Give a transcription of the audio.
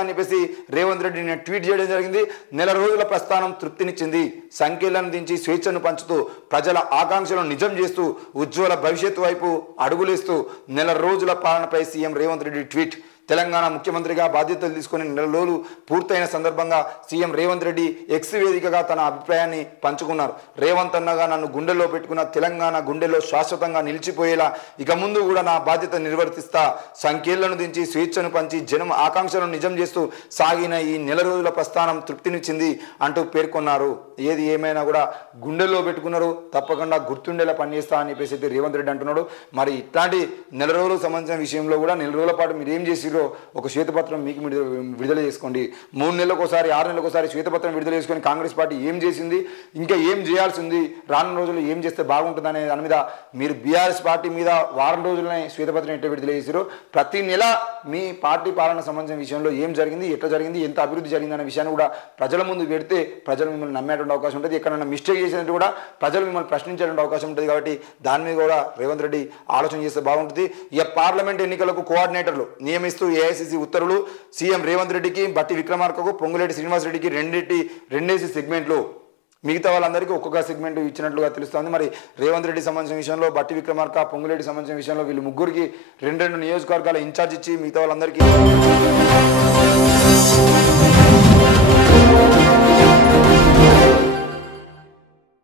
అని చెప్పేసి రేవంత్ రెడ్డి నేను ట్వీట్ చేయడం జరిగింది. నెల రోజుల ప్రస్థానం తృప్తినిచ్చింది. సంఖ్యలను దించి స్వేచ్ఛను పంచుతూ ప్రజల ఆకాంక్షలను నిజం చేస్తూ ఉజ్వల భవిష్యత్తు వైపు అడుగులేస్తూ నెల రోజుల పాలనపై సీఎం రేవంత్ రెడ్డి ట్వీట్. తెలంగాణ ముఖ్యమంత్రిగా బాధ్యతలు తీసుకుని నెల రోజులు పూర్తయిన సందర్భంగా సీఎం రేవంత్ రెడ్డి ఎక్స్ వేదికగా తన అభిప్రాయాన్ని పంచుకున్నారు. రేవంత్ అన్నగా నన్ను గుండెల్లో పెట్టుకున్న తెలంగాణ గుండెల్లో శాశ్వతంగా నిలిచిపోయేలా ఇక ముందు కూడా నా బాధ్యత నిర్వర్తిస్తా. సంఖ్యలను దించి స్వేచ్ఛను పంచి జనం ఆకాంక్షలను నిజం చేస్తూ సాగిన ఈ నెల రోజుల ప్రస్థానం తృప్తినిచ్చింది అంటూ పేర్కొన్నారు. ఏది ఏమైనా కూడా గుండెల్లో పెట్టుకున్నారు, తప్పకుండా గుర్తుండేలా పనిచేస్తా అని చెప్పేసి రేవంత్ రెడ్డి అంటున్నాడు. మరి ఇట్లాంటి నెల రోజులకు సంబంధించిన విషయంలో కూడా నెల రోజుల పాటు మీరు ఏం చేసిరో ఒక శ్వేతపత్రం మీకు విడుదల చేసుకోండి. 3 నెలలకు ఒకసారి 6 నెలలకు ఒకసారి శ్వేతపత్రం విడుదల చేసుకొని కాంగ్రెస్ పార్టీ ఏం చేసింది, ఇంకా ఏం చేయాల్సి ఉంది, రానున్న రోజుల్లో ఏం చేస్తే బాగుంటుంది అనే దాని మీద మీరు బీఆర్ఎస్ పార్టీ మీద వారం రోజులనే శ్వేతపత్రం ఎట్లా విడుదల చేసారో ప్రతి నెల మీ పార్టీ పాలన సంబంధించిన విషయంలో ఏం జరిగింది, ఎట్లా జరిగింది, ఎంత అభివృద్ధి జరిగింది అనే విషయాన్ని కూడా ప్రజల ముందు పెడితే ప్రజలు మిమ్మల్ని నమ్మేటువంటి అవకాశం ఉంటుంది. ఎక్కడైనా మిస్టేక్ చేసినట్టు కూడా ప్రజలు మిమ్మల్ని ప్రశ్నించేటువంటి అవకాశం ఉంటుంది. కాబట్టి దాని మీద కూడా రేవంత్ రెడ్డి ఆలోచన చేస్తే బాగుంటుంది. ఇక పార్లమెంట్ ఎన్నికలకు కోఆర్డినేటర్లు నియమిస్తూ ఏఐసిసి ఉత్తర్వులు. సీఎం రేవంత్ రెడ్డికి, బట్టి విక్రమార్కకు, పొంగులేటి శ్రీనివాసరెడ్డికి రెండేసి సెగ్మెంట్లు, మిగతా వాళ్ళందరికీ ఒక్కొక్క సెగ్మెంట్ ఇచ్చినట్లుగా తెలుస్తోంది. మరి రేవంత్ రెడ్డి సంబంధించిన విషయంలో, బట్టి విక్రమార్క, పొంగులేటి సంబంధించిన విషయంలో వీళ్ళు ముగ్గురికి 2 నియోజకవర్గాల ఇన్ఛార్జ్ ఇచ్చి మిగతా వాళ్ళందరికీ